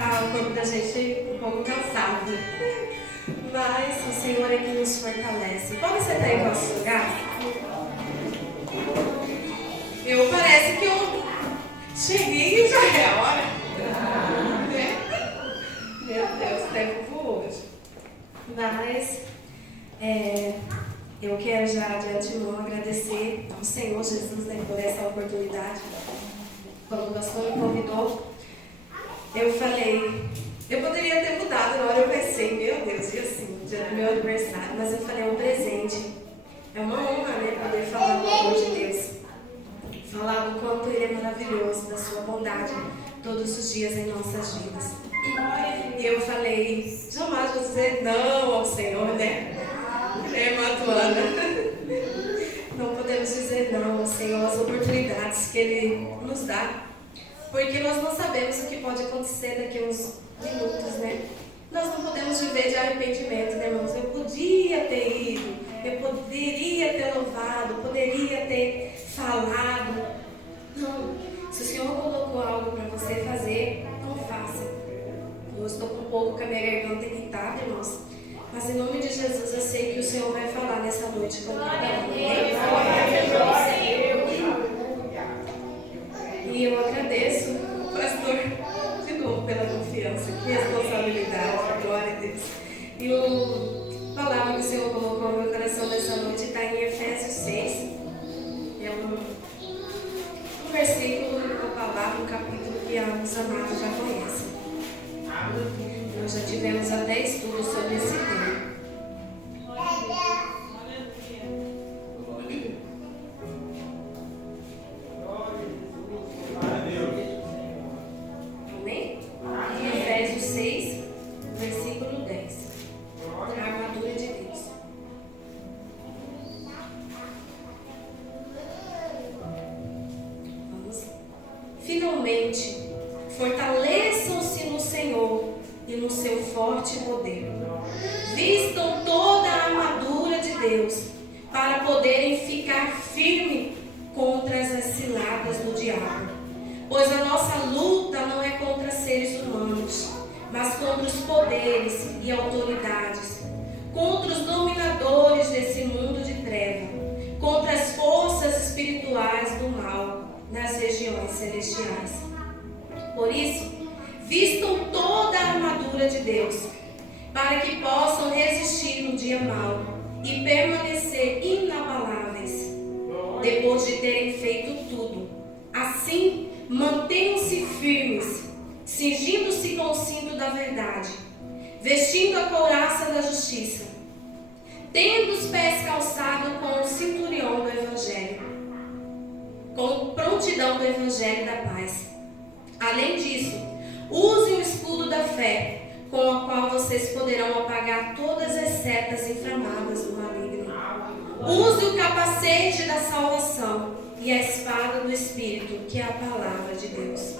tá o corpo da gente um pouco cansado. Mas o Senhor é que nos fortalece. Pode sentar em nosso lugar? Parece que eu cheguei e já é a hora. Meu Deus, o tempo voou hoje. Mas eu quero já de antemão agradecer ao Senhor Jesus, né, por essa oportunidade. Quando o pastor me convidou, eu falei, eu poderia ter mudado na hora, eu pensei, meu Deus, e assim, dia do meu aniversário, mas eu falei, é um presente, é uma honra, né, poder falar do amor de Deus, falar do quanto Ele é maravilhoso, da sua bondade, todos os dias em nossas vidas. E eu falei, jamais vou dizer não ao Senhor, né, irmã Tuana, não podemos dizer não ao Senhor, as oportunidades que Ele nos dá, porque nós não sabemos o que pode acontecer daqui a uns minutos, né? Nós não podemos viver de arrependimento, né, irmãos? Eu podia ter ido, eu poderia ter louvado, poderia ter falado. Não, se o Senhor colocou algo para você fazer, não faça. Eu estou com um pouco com a minha garganta irritada, irmãos, mas em nome de Jesus eu sei que o Senhor vai falar nessa noite com cada um. E eu agradeço o pastor de novo pela confiança, que responsabilidade, glória a Deus. E a palavra que o Senhor colocou no meu coração nessa noite está em Efésios 6. É um versículo, uma palavra, um capítulo que os amados já conhecem. Nós já tivemos até estudo sobre esse tema. Efésios 6, versículo 10. A armadura de Deus. Vamos lá. Finalmente, fortaleçam-se no Senhor e no seu forte poder. Vistam toda a armadura de Deus para poderem ficar firmes contra as ciladas do diabo. Pois a nossa luta não é contra seres humanos, mas contra os poderes e autoridades, contra os dominadores desse mundo de treva, contra as forças espirituais do mal nas regiões celestiais. Por isso, vistam toda a armadura de Deus, para que possam resistir no dia mau e permanecer inabaláveis, depois de terem feito tudo. Assim, mantenham-se firmes, cingindo-se com o cinto da verdade, vestindo a couraça da justiça, tendo os pés calçados com o cinturão do Evangelho, com prontidão do Evangelho da paz. Além disso, usem o escudo da fé, com o qual vocês poderão apagar todas as setas inflamadas do maligno. Use o capacete da salvação e a espada do Espírito, que é a palavra de Deus.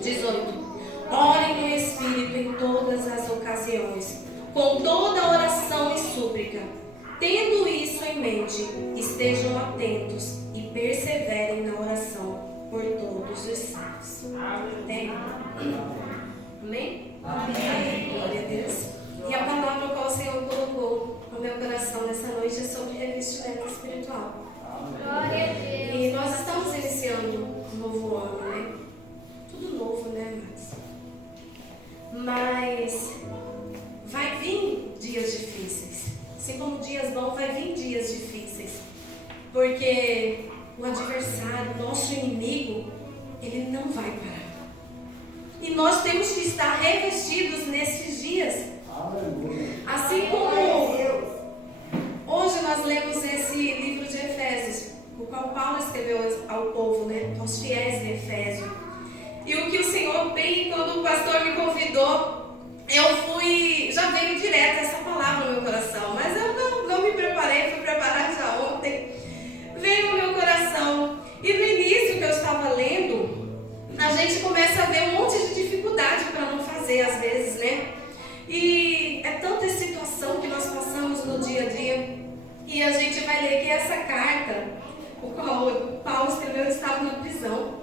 18. Orem no Espírito em todas as ocasiões, com toda oração e súplica. Tendo isso em mente, estejam atentos e perseverem na oração por todos os santos. Amém? Amém? Amém. Glória a Deus. E a palavra qual o Senhor colocou no meu coração nessa noite é sobre revestimento espiritual. Glória a Deus. E nós estamos iniciando um novo ano, né? Tudo novo, né, mas vai vir dias difíceis. Assim como dias bons, vai vir dias difíceis. Porque o adversário, nosso inimigo, ele não vai parar. E nós temos que estar revestidos nesses dias. Assim como hoje nós lemos esse livro de Efésios, o qual Paulo escreveu ao povo, né, aos fiéis de Efésio. E o que o Senhor bem, quando o pastor me convidou, já veio direto essa palavra no meu coração, mas eu não me preparei, fui preparar já ontem. Veio no meu coração, e no início que eu estava lendo, a gente começa a ver um monte de dificuldade para não fazer às vezes, né? E é tanta situação que nós passamos no dia a dia, e a gente vai ler que essa carta, o qual Paulo escreveu, estava na prisão.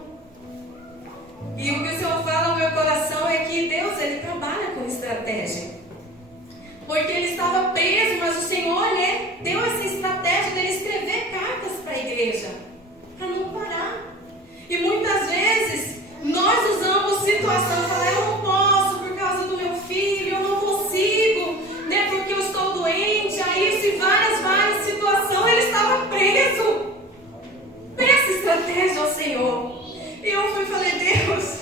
E o que o Senhor fala no meu coração é que Deus porque ele estava preso, mas o Senhor, né, deu essa estratégia dele escrever cartas para a igreja, para não parar. E muitas vezes nós usamos situação, falar, eu não posso por causa do meu filho, eu não consigo, né, porque eu estou doente, aí se várias situações, ele estava preso. Peça estratégia ao Senhor. E eu fui e falei, Deus,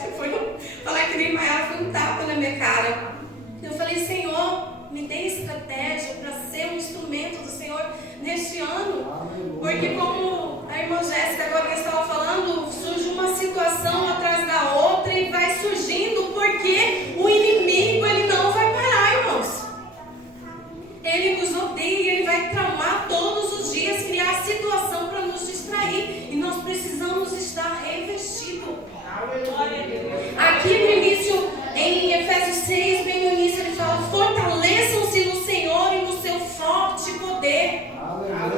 falar que nem Maiara, foi um tapa na minha cara. Eu falei, Senhor, me dê estratégia para ser um instrumento do Senhor neste ano. Porque como a irmã Jéssica agora estava falando, surge uma situação atrás da outra e vai surgindo, porque o inimigo, ele não vai parar, irmãos. Ele nos odeia, ele vai tramar todos os dias, criar situação para nos distrair. E nós precisamos estar revestidos. Aqui no início, em Efésios 6, bem no início, ele fala, fortaleçam-se no Senhor e no seu forte poder. Na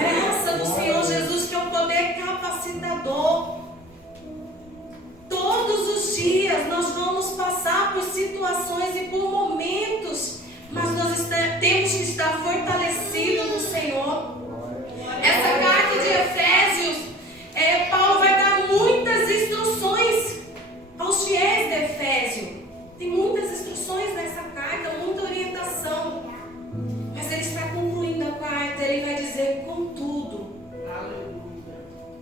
graça do Senhor Jesus, que é o poder capacitador. Todos os dias nós vamos passar por situações e por momentos, mas nós temos que estar fortalecidos no Senhor. Essa carta de Efésios, Paulo vai dar muitas instruções aos fiéis de Efésio. Tem muitas instruções nessa carta, muita orientação. Mas ele está concluindo a carta, ele vai dizer, contudo,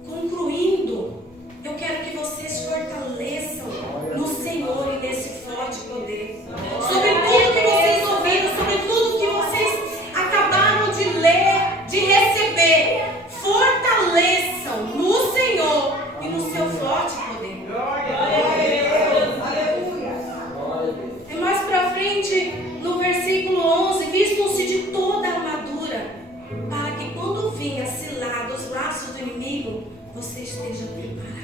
concluindo, eu quero que vocês fortaleçam no Senhor e nesse forte poder. Sobre tudo que vocês ouviram, sobre tudo que vocês acabaram de ler, de receber, fortaleçam no Senhor e no seu forte poder. E mais para frente, no versículo 11, vistam-se de toda a armadura, para que quando vinha cilada os laços do inimigo, você esteja preparado.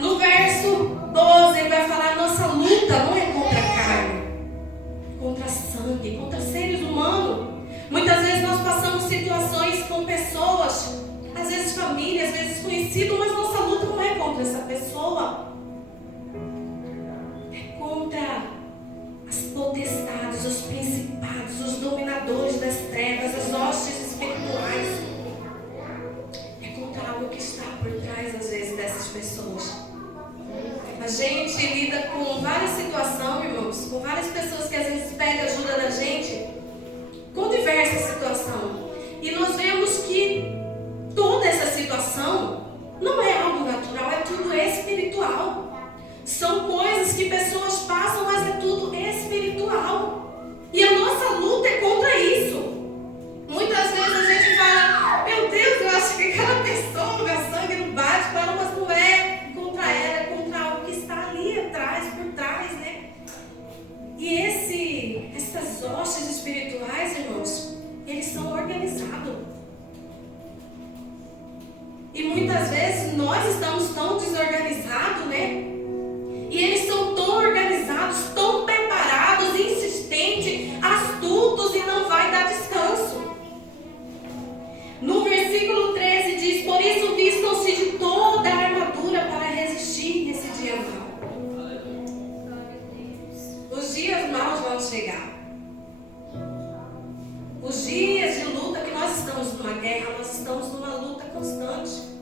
No verso 12, ele vai falar, nossa luta não é contra a carne, contra sangue, contra seres humanos. Muitas vezes nós passamos situações com pessoas, às vezes família, às vezes conhecido, mas nossa luta não é contra essa pessoa. É contra as potestades, os principados, os dominadores das trevas, as hostes espirituais. É contra algo que está por trás, às vezes, dessas pessoas. A gente lida com várias situações, irmãos, com várias pessoas que às vezes pedem ajuda da gente, com diversas situações. E nós vemos que toda essa situação não é algo natural, é tudo espiritual. São coisas que pessoas passam, mas é tudo espiritual. E a nossa luta é contra isso. Muitas vezes a gente fala, meu Deus, eu acho que aquela pessoa, meu sangue não bate com ela, mas não é contra ela, é contra algo que está ali atrás, por trás, né? E essas hostes espirituais, irmãos, eles são organizados. E muitas vezes nós estamos tão desorganizados, né? E eles são tão organizados, tão preparados, insistentes, astutos e não vai dar descanso. No versículo 13 diz, por isso vistam-se de toda a armadura para resistir nesse dia mau. Os dias maus vão chegar. Os dias de luta, que nós estamos numa guerra, nós estamos numa luta constante.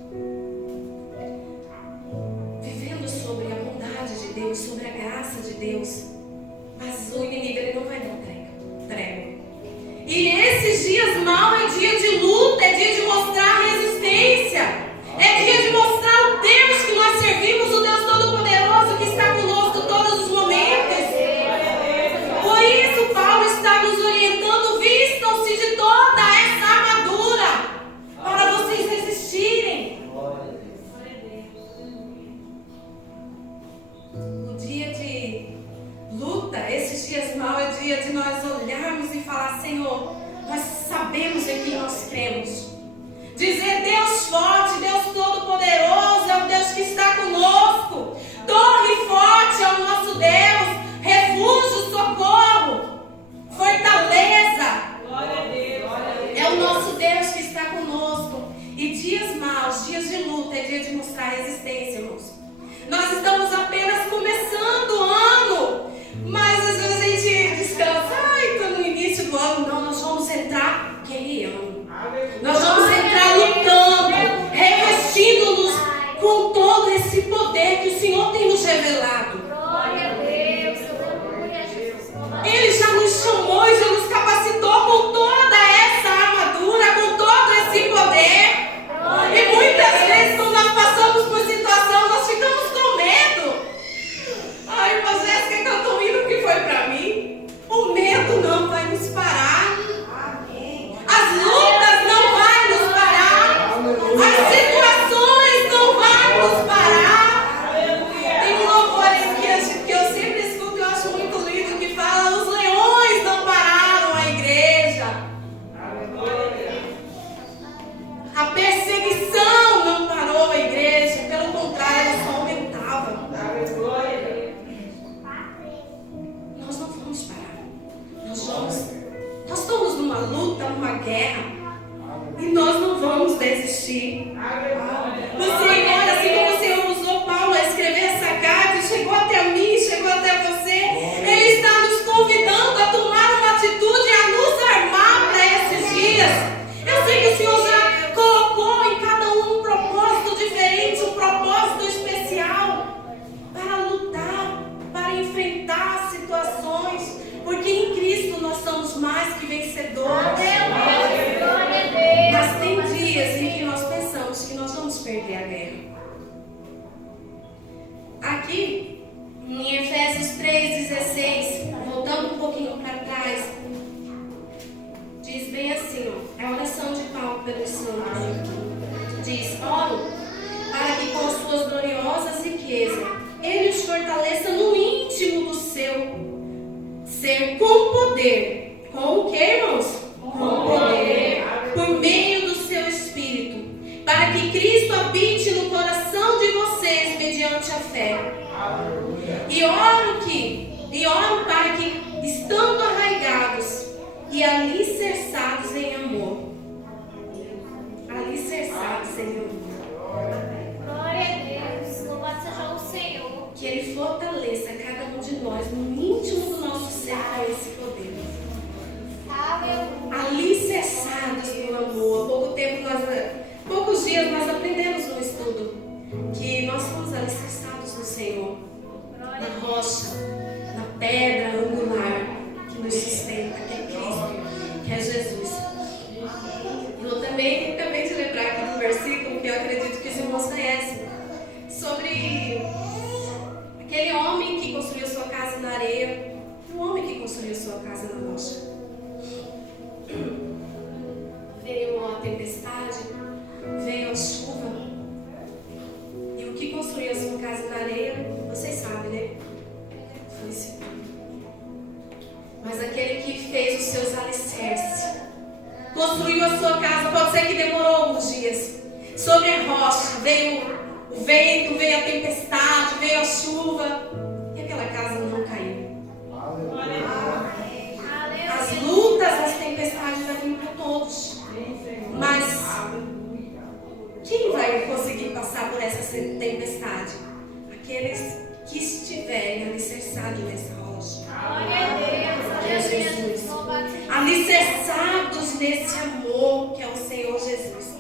Vivendo sobre a bondade de Deus, sobre a graça de Deus. Mas o inimigo, ele não vai dar trégua. E esses dias maus é dia de luta, é dia de mostrar resistência. É dia de mostrar o Deus que nós servimos, o Deus Todo-Poderoso que está conosco todos os momentos. Por isso Paulo está nos orientando, vistam-se de toda essa armadura para vocês resistirem. O dia de luta, esses dias maus é dia de nós olharmos e falar, Senhor, nós sabemos em quem nós cremos. Dizer, Deus forte, Deus Todo-Poderoso, é o Deus que está conosco. Torre forte é o nosso Deus, refúgio, socorro, fortaleza. Glória a Deus. É o nosso Deus que está conosco. E dias maus, dias de luta, é dia de mostrar resistência, irmãos. Nós estamos apenas começando o ano, mas às vezes a gente nós somos mais que vencedores. Mas tem dias em que nós pensamos que nós vamos perder a guerra. Aqui, em Efésios 3,16, voltando um pouquinho para trás, diz bem assim, ó, é a oração de Paulo pelos santos. Diz: oro para que com suas gloriosas riquezas Ele os fortaleça no íntimo do seu ser com poder. Com o que, irmãos? Com poder. Por meio do seu Espírito, para que Cristo habite no coração de vocês mediante a fé. E oro para que, estando arraigados e alicerçados em amor, Glória a Deus, louvado seja o Senhor. Que Ele fortaleça cada um de nós no íntimo do nosso ser com esse poder. Alicerçados no amor. Há poucos dias nós aprendemos no estudo que nós somos alicerçados no Senhor, na rocha, na pedra angular que nos sustenta, que é Cristo, que é Jesus. Eu também acabei de lembrar aqui do versículo que eu acredito que os irmãos conhecem, sobre aquele homem que construiu sua casa na areia, o homem que construiu sua casa na rocha. Veio a tempestade, veio a chuva, e o que construiu a sua casa na areia, vocês sabem, né? Foi seguro. Mas aquele que fez os seus alicerces, construiu a sua casa, pode ser que demorou alguns dias. Sobre a rocha veio o vento, veio a tempestade, veio a chuva, e aquela casa não caiu. As lutas, as tempestades vai vir para todos. Mas quem vai conseguir passar por essa tempestade? Aqueles que estiverem alicerçados nessa rocha. Que é Jesus. Alicerçados nesse amor que é o Senhor Jesus.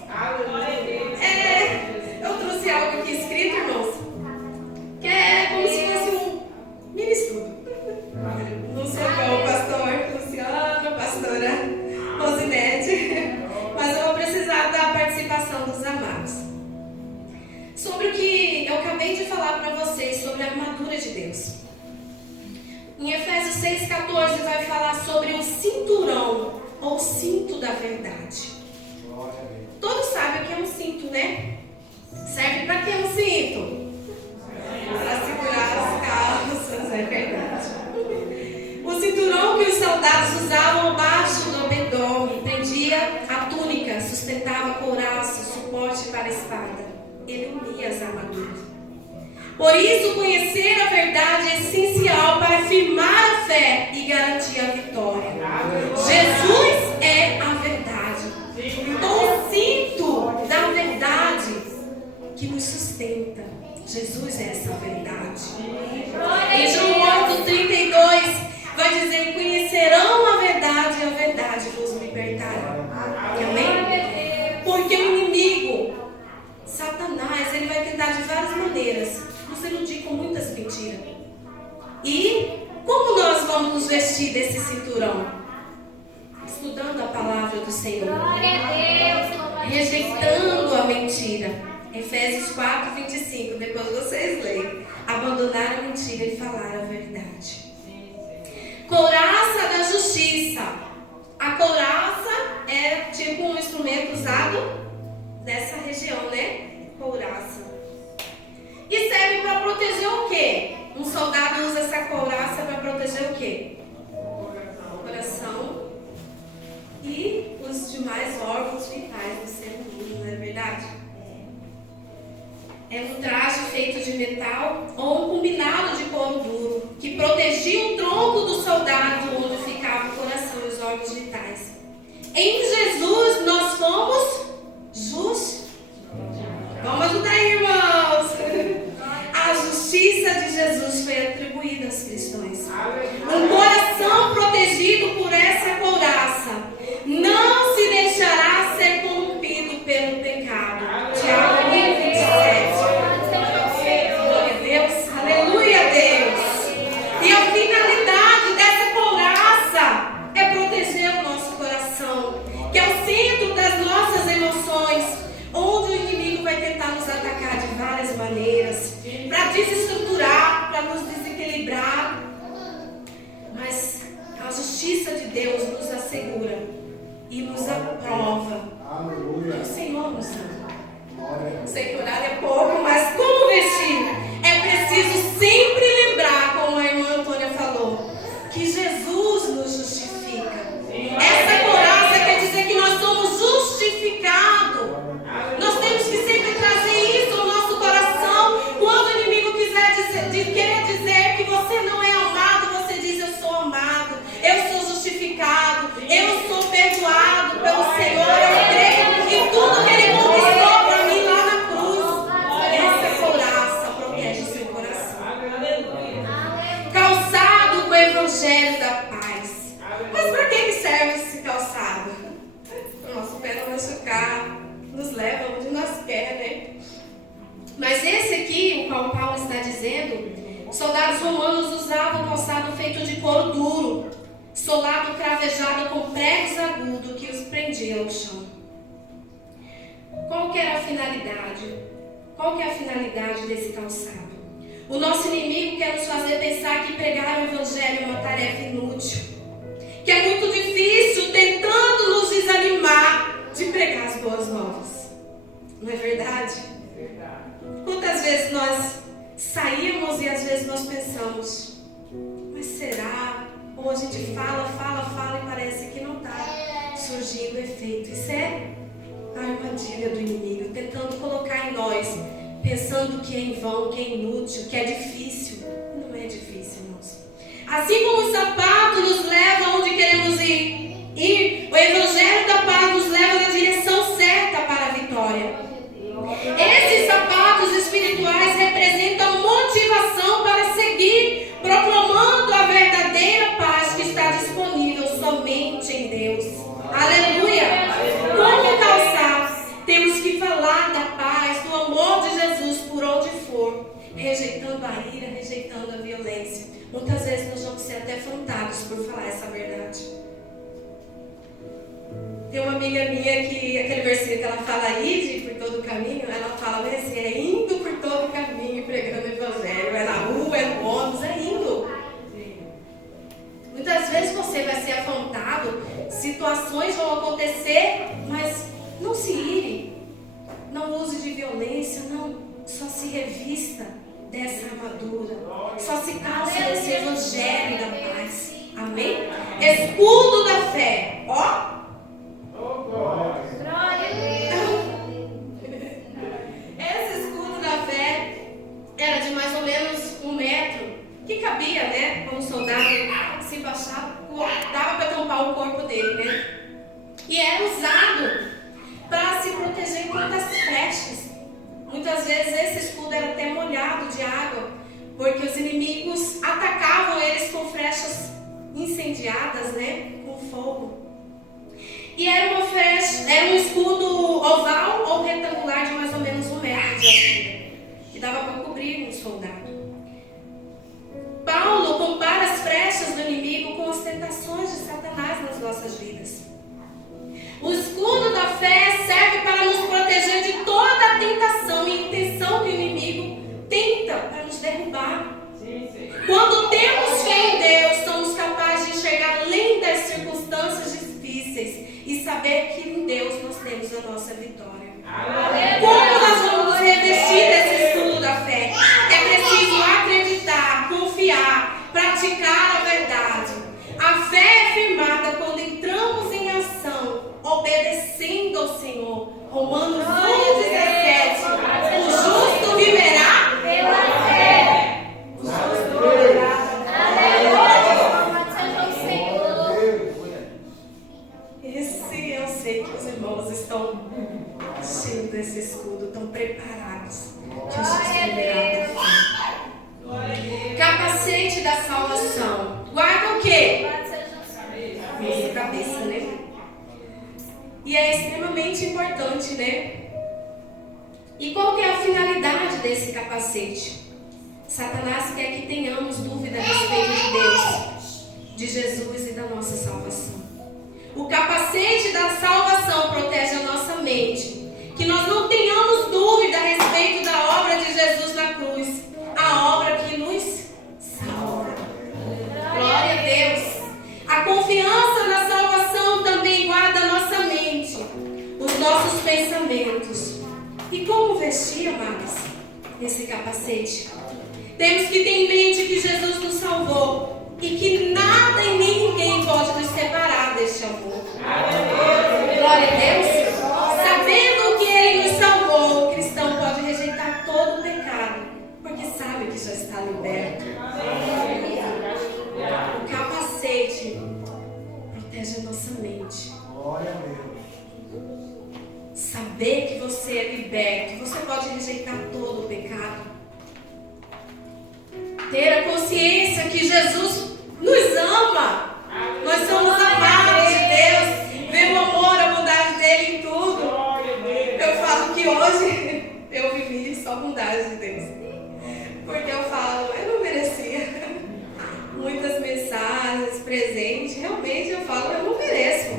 Eu trouxe algo aqui escrito, irmãos, que é como se fosse um mini estudo. Não sei qual o pastor Luciano, pastora Rosinete, mas eu vou precisar da participação dos amados. Sobre o que eu acabei de falar para vocês, sobre a armadura de Deus. Em Efésios 6,14 vai falar sobre o cinturão, ou cinto da verdade. Todos sabem o que é um cinto, né? Serve para que um cinto? Para segurar as calças, é verdade. O cinturão que os soldados usavam abaixo do abdômen prendia a túnica, sustentava a couraça, suporte para a espada. Ele unia as armaduras. Por isso, conhecer a verdade é essencial para afirmar a fé e garantir a vitória. Jesus é a verdade. Então, o cinto da verdade que nos sustenta. Jesus é essa verdade. Em João 8,32 vai dizer: conhecerão a verdade e a verdade vos libertará. Amém? Porque o inimigo, Satanás, ele vai tentar de várias maneiras nos iludir com muitas mentiras. E como nós vamos nos vestir desse cinturão? Estudando a palavra do Senhor. Rejeitando a mentira. Efésios 4,25. Depois vocês leem. Abandonar a mentira e falar a verdade. Couraça da justiça. A couraça é tipo um instrumento usado nessa região, né? Couraça. E serve para proteger o quê? Um soldado usa essa couraça para proteger o quê? O coração e os demais órgãos vitais do ser humano, não é verdade? É um traje feito de metal ou um combinado de couro duro que protegia o tronco do soldado onde ficava o coração e os órgãos vitais. Em Jesus nós fomos justos. Vamos ajudar, irmãos. A justiça de Jesus foi atribuída aos cristãos. Um coração protegido por essa couraça não se deixará ser corrompido pelo pecado. Tiago 1,27. Glória a Deus. Aleluia, Deus. E a finalidade dessa couraça é desestruturar, para nos desequilibrar. Mas a justiça de Deus nos assegura e nos aprova. Aleluia. O Senhor nos ama. Sei que orar é pouco, mas como vestir? É preciso sempre lembrar, como a irmã Antônia falou, que Jesus nos justifica. Essa coraça quer dizer que nós somos justificados. Nós temos que sempre trazer isso ao nosso coração. Quando o inimigo querer dizer que você não é amado, você diz: eu sou amado, eu sou justificado, eu sou perdoado pelo Senhor, eu creio em tudo que Ele conquistou para mim lá na cruz. Essa coraça protege o seu coração. Calçado com o Evangelho da paz. Mas para que serve esse calçado? O nosso pé não machucar, nos leva onde nós quer, né? Mas esse aqui, o qual Paulo está dizendo, soldados romanos usavam calçado feito de couro duro, solado cravejado com pregos agudos que os prendiam ao chão. Qual que era a finalidade? Qual que é a finalidade desse calçado? O nosso inimigo quer nos fazer pensar que pregar o Evangelho é uma tarefa inútil, que é muito difícil, tentando nos desanimar de pregar as boas novas. Não é verdade? Quantas vezes nós saímos e às vezes nós pensamos: mas será? Ou a gente fala e parece que não está surgindo efeito. Isso é a armadilha do inimigo, tentando colocar em nós, pensando que é em vão, que é inútil, que é difícil. Não é difícil, irmãos. Assim como o sapato nos leva onde queremos ir, o Evangelho da paz nos leva na direção certa para a vitória. Esses sapatos espirituais representam motivação para seguir proclamando a verdadeira paz que está disponível somente em Deus. Aleluia! Como calçar? Temos que falar da paz, do amor de Jesus por onde for, rejeitando a ira, rejeitando a violência. Muitas vezes nós vamos ser até afrontados por falar essa verdade. Tem uma amiga minha que, aquele versículo que ela fala, ide por todo o caminho, ela fala assim, é indo por todo o caminho pregando o Evangelho, é na rua, é no ônibus, é indo. Muitas vezes você vai ser afrontado, situações vão acontecer, mas não se ire, não use de violência, não, só se revista dessa armadura, só se calce desse Evangelho da paz, amém? Escudo da fé, ó. Esse escudo da fé era de mais ou menos 1 metro, que cabia, né? Como soldado se baixava, dava para tampar o corpo dele, né? E era usado para se proteger contra as flechas. Muitas vezes esse escudo era até molhado de água, porque os inimigos atacavam eles com flechas incendiadas, né? Com fogo. E era um escudo oval ou retangular de mais ou menos 1 metro de altura, que dava para cobrir um soldado. Paulo compara as flechas do inimigo com as tentações de Satanás nas nossas vidas. O escudo da fé serve para nos proteger de toda a tentação e intenção que o inimigo tenta para nos derrubar. Quando temos fé em Deus, somos capazes de enxergar além das circunstâncias difíceis e saber que em Deus nós temos a nossa vitória. Como nós vamos nos revestir desse escudo da fé? É preciso acreditar, confiar, praticar a verdade. A fé é firmada quando entramos em ação, obedecendo ao Senhor. Romanos 1,17. O justo viverá pela fé. O justo viverá. Esse eu sei que os irmãos estão cheios desse escudo, estão preparados. Que o justo viverá pela fé. Capacete da salvação. Guarda o quê? Nossa cabeça, né? E é extremamente importante, né? E qual que é a finalidade desse capacete? Satanás quer que tenhamos dúvida a respeito de Deus, de Jesus e da nossa salvação. O capacete da salvação protege a nossa mente, que nós não tenhamos dúvida a respeito da obra de Jesus na cruz. A A confiança na salvação também guarda a nossa mente, os nossos pensamentos. E como vestir, amados, esse capacete? Temos que ter em mente que Jesus nos salvou e que nada e nem ninguém pode nos separar deste amor. Glória a Deus. Sabendo que Ele nos salvou, o cristão pode rejeitar todo o pecado, porque sabe que já está liberto. O capacete protege a nossa mente. Glória a Deus. Saber que você é liberto, você pode rejeitar todo o pecado. Ter a consciência que Jesus nos ama. Nós somos amados de Deus. Ver o amor, a bondade dele em tudo. Eu falo que hoje eu vivi só a bondade de Deus. Porque eu falo, eu não merecia muitas mensagens, presentes. Realmente eu falo, eu não mereço.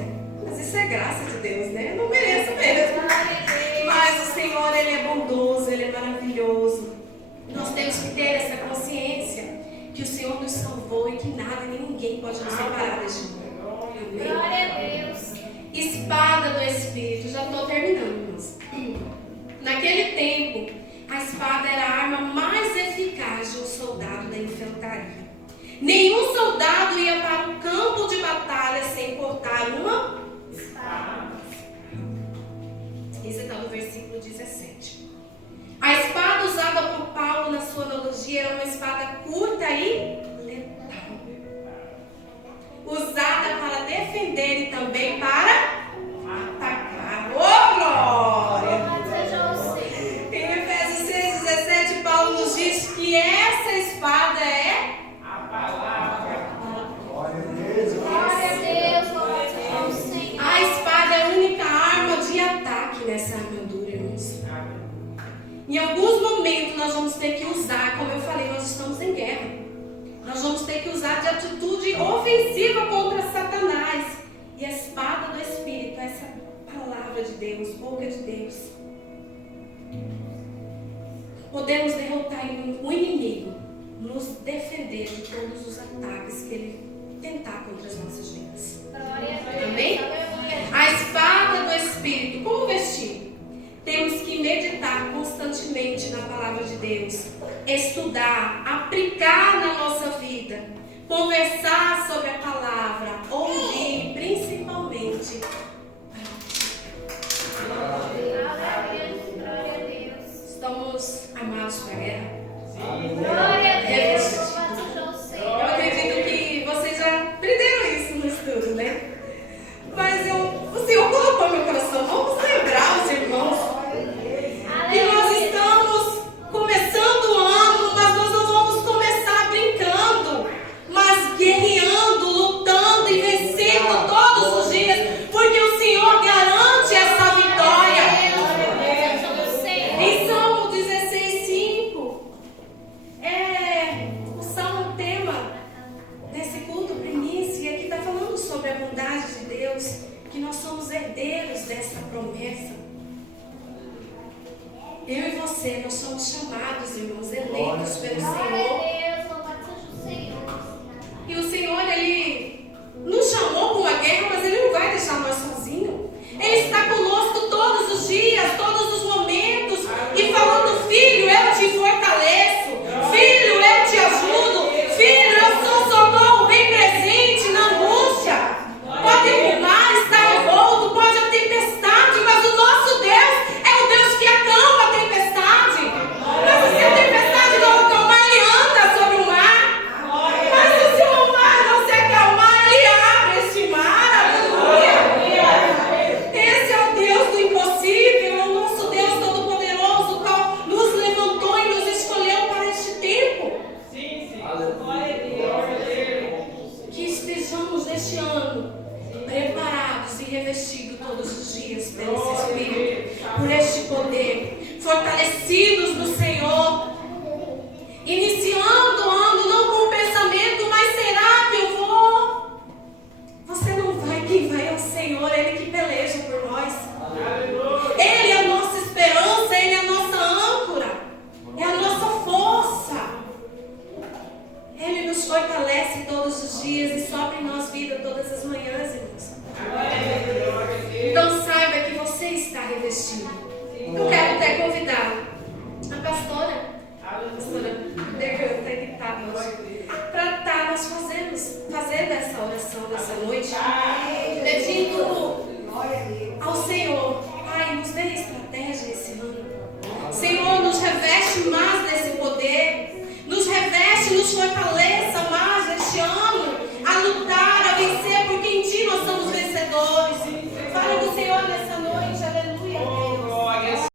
Mas isso é graça de Deus, né? Eu não mereço mesmo. Mas o Senhor, Ele é bondoso, Ele é maravilhoso. Nós temos que ter essa consciência que o Senhor nos salvou e que nada nem ninguém pode nos separar deste amor. Amém? Glória a Deus. Espada do Espírito. Já estou terminando, irmãos. Naquele tempo, a espada era a arma mais eficaz de um soldado da infantaria. Nenhum soldado ia para o campo de batalha sem portar uma espada. Esse está no versículo 17. A espada usada por Paulo na sua analogia era uma espada curta e letal, usada para defender e também para atacar. Oh, glória! Louvado seja o Senhor. Em Efésios 6,17, Paulo nos diz que essa espada é a palavra. Glória a Deus. Glória a Deus. Louvado seja o Senhor. A espada é a única arma de ataque nessa armadura, irmãos. Em alguns momentos nós vamos ter que usar, como eu falei, nós estamos em guerra. Nós vamos ter que usar de atitude ofensiva contra Satanás. E a espada do Espírito, essa palavra de Deus, boca de Deus. Podemos derrotar o inimigo, nos defender de todos os ataques que ele tentar contra as nossas vidas. Glória a Deus. Amém? A espada do Espírito, como vestir? Temos que meditar constantemente na palavra de Deus, estudar, aplicar na nossa vida, conversar sobre a palavra, ouvir, principalmente. Glória a Deus. Glória a Deus. Estamos armados para a guerra? Glória a Deus. Louvado seja o Eu Senhor. acredito que vocês já aprenderam isso no estudo, né? Mas o Senhor colocou no meu coração, vamos lembrar os irmãos que nós estamos começando o ano, mas nós não vamos começar brincando, mas guerreando, lutando e vencendo todos os dias, porque o Senhor garante essa vitória. Em Salmo 16:5, o Salmo tema desse culto primícia, e aqui está falando sobre a bondade de Deus, que nós somos herdeiros dessa promessa. Eu e você, nós somos chamados, irmãos, eleitos pelo Glória Senhor. a Deus. Louvado seja o Senhor. E o Senhor, Ele nos chamou para uma guerra, mas Ele não vai deixar nós sozinhos. Ele está conosco todos os dias, todos os momentos, e falando, filho, eu te fortaleço, filho, eu te ajudo, filho, eu sou socorro bem presente na angústia. Pode o mar estar revolto, pode a tempestade, mas o nosso Deus é o Deus que acalma a tempestade. Mas se a tempestade não acalmar, Ele anda sobre o mar. Mas se o mar não se acalmar, Ele abre este mar. Aleluia. Esse é o Deus do impossível, é o nosso Deus todo-poderoso, o qual nos levantou e nos escolheu para este tempo. Que estejamos neste ano preparados e revestidos todos os dias pelo esse Espírito, por este poder, fortalecidos no Senhor, iniciando o ano não com o pensamento, mas será que eu vou? Você não vai, quem vai é o Senhor, Ele que peleja por nós. Ele é a nossa esperança, Ele é a nossa âncora, é a nossa força. Ele nos fortalece todos os dias e sopra em nós vida todas as manhãs, irmãos. Então saiba que você está revestido. Eu quero até convidar a pastora para nós fazendo essa oração dessa noite.